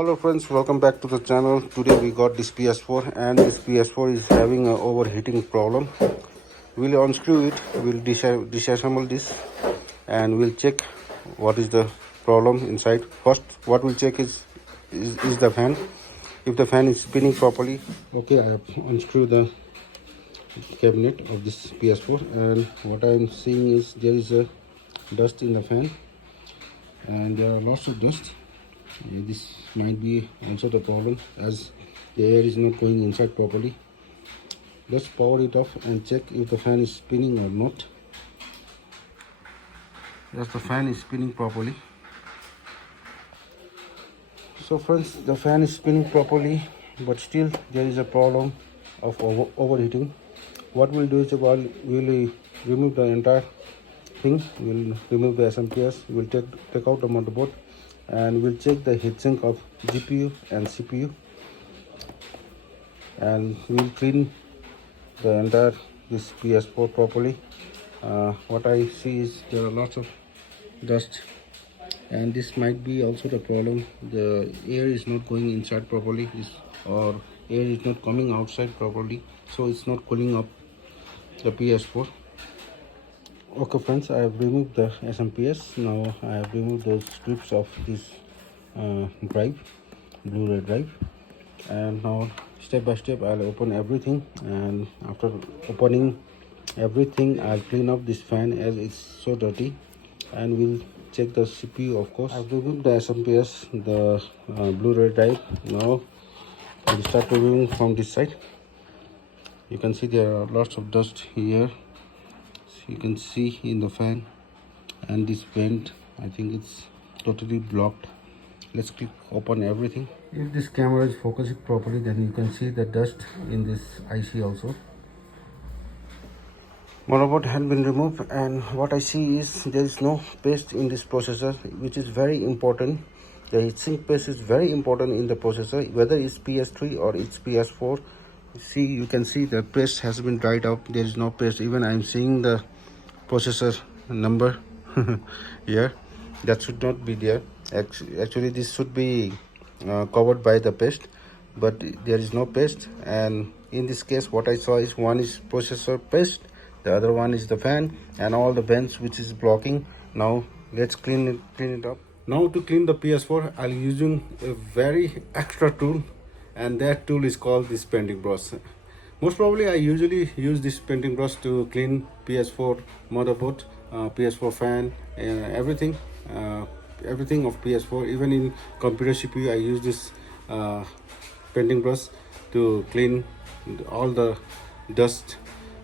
Hello friends, welcome back to the channel. Today we got this PS4 and this PS4 is having an overheating problem. We'll unscrew it, we'll disassemble this and we'll check what is the problem inside. First what we'll check is the fan. If the fan is spinning properly. Okay, I have unscrewed the cabinet of this PS4 and what I'm seeing is there is a dust in the fan and there are lots of dust. This might be also the problem as the air is not going inside properly. Let's power it off and check if the fan is spinning or not. Yes, the fan is spinning properly. So friends, the fan is spinning properly, but still there is a problem of overheating. What we'll do is we'll remove the entire thing. We'll remove the SMPS. We'll take out the motherboard and we'll check the heatsink of GPU and CPU and we'll clean the entire this PS4 properly. What I see is there are lots of dust and this might be also the problem. The air is not going inside properly or air is not coming outside properly, so it's not cooling up the PS4. Okay friends, I have removed the SMPS. Now I have removed those strips of this drive, Blu-ray drive, and now step by step I'll open everything, and after opening everything I'll clean up this fan as it's so dirty, and we'll check the CPU. Of course, I've removed the SMPS, the Blu-ray drive. Now we'll start removing from this side. You can see there are lots of dust here. You can see in the fan and this vent, I think it's totally blocked. Let's click open everything. If this camera is focusing properly, then you can see the dust in this IC also. Motherboard had been removed and what I see is there is no paste in this processor, which is very important. The heatsink paste is very important in the processor, whether it's PS3 or it's PS4. See, you can see the paste has been dried out. There is no paste. Even I'm seeing the processor number here. That should not be there. Actually this should be covered by the paste, but there is no paste. And in this case what I saw is one is processor paste, the other one is the fan and all the vents which is blocking. Now let's clean it up. Now to clean the PS4 I'll using a very extra tool, and that tool is called this painting brush. Most probably I usually use this painting brush to clean PS4 motherboard, PS4 fan, everything of PS4. Even in computer CPU I use this painting brush to clean all the dust.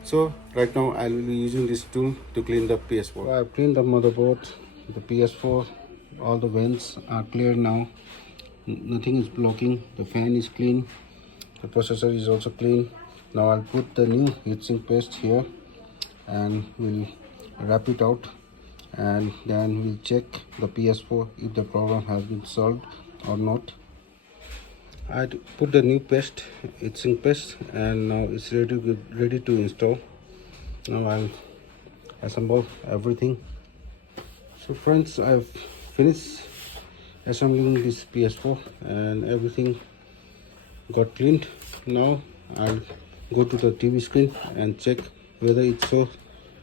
So right now I will be using this tool to clean the PS4. So I've cleaned the motherboard, the PS4, all the vents are clear now. Nothing is blocking. The fan is clean, the processor is also clean. Now I'll put the new heatsink paste here and we'll wrap it out, and then we'll check the PS4 if the problem has been solved or not. I put the new paste, heatsink paste, and now it's ready to install. Now I'll assemble everything. So friends, I've finished assembling this PS4 and everything got cleaned. Now I'll go to the TV screen and check whether it shows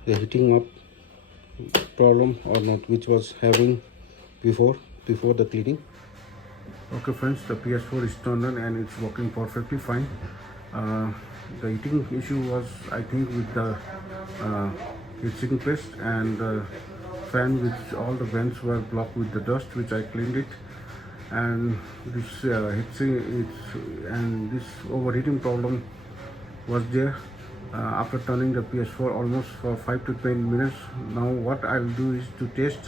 the heating up problem or not, which was having before the cleaning. Okay friends, the PS4 is turned on and it's working perfectly fine. The heating issue was, I think, with the heatsink paste and the fan, which all the vents were blocked with the dust, which I cleaned it. And this heatsink and this overheating problem was there after turning the PS4 almost for 5 to 10 minutes. Now what I'll do is to test.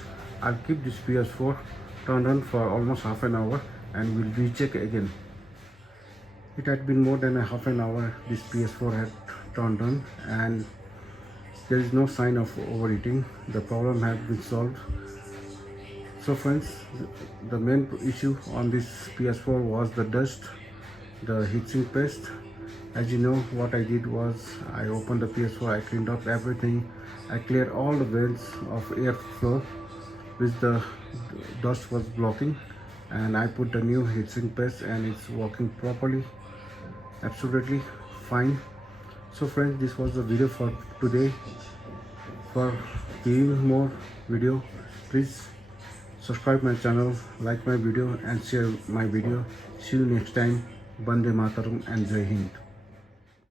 I'll keep this PS4 turned on for almost half an hour and we'll recheck again. It had been more than a half an hour this PS4 had turned on and there is no sign of overheating. The problem has been solved. So friends, the main issue on this PS4 was the dust, the heatsink paste. As you know, what I did was I opened the PS4, I cleaned up everything, I cleared all the vents of airflow which the dust was blocking, and I put the new heatsink paste and it's working properly, absolutely fine. So friends, this was the video for today. For viewing more video, please subscribe my channel, like my video and share my video. See you next time. Bande Mataram and Jai Hind.